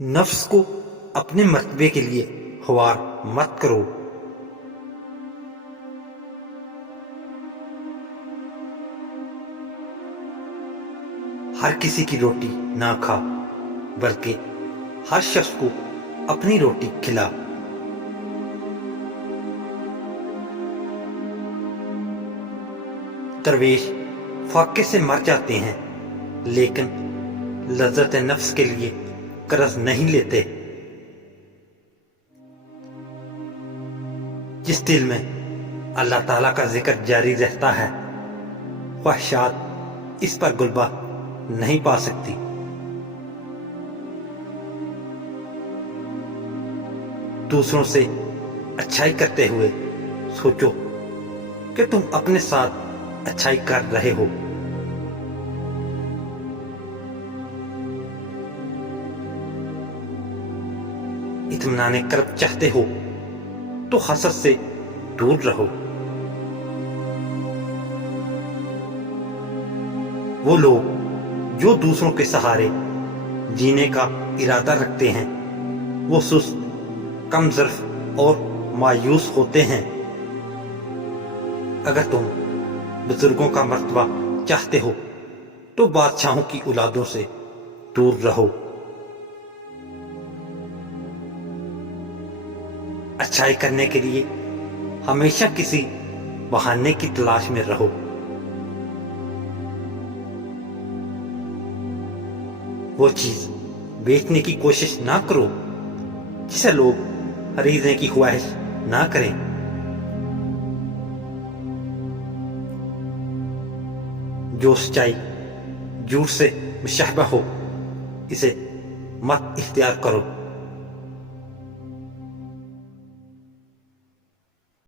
نفس کو اپنے مرتبے کے لیے خوار مت کرو۔ ہر کسی کی روٹی نہ کھا، بلکہ ہر شخص کو اپنی روٹی کھلا۔ درویش فاقے سے مر جاتے ہیں، لیکن لذت نفس کے لیے قرض نہیں لیتے۔ جس دل میں اللہ تعالیٰ کا ذکر جاری رہتا ہے، خواہشات اس پر غلبہ نہیں پا سکتی۔ دوسروں سے اچھائی کرتے ہوئے سوچو کہ تم اپنے ساتھ اچھائی کر رہے ہو۔ اطمینان قلب چاہتے ہو تو حسد سے دور رہو۔ وہ لوگ جو دوسروں کے سہارے جینے کا ارادہ رکھتے ہیں، وہ سست، کم ظرف اور مایوس ہوتے ہیں۔ اگر تم بزرگوں کا مرتبہ چاہتے ہو تو بادشاہوں کی اولادوں سے دور رہو۔ اچھائی کرنے کے لیے ہمیشہ کسی بہانے کی تلاش میں رہو۔ وہ چیز بیچنے کی کوشش نہ کرو جسے لوگ خریدنے کی خواہش نہ کریں۔ جو سچائی جھوٹ سے مشابہ ہو، اسے مت اختیار کرو۔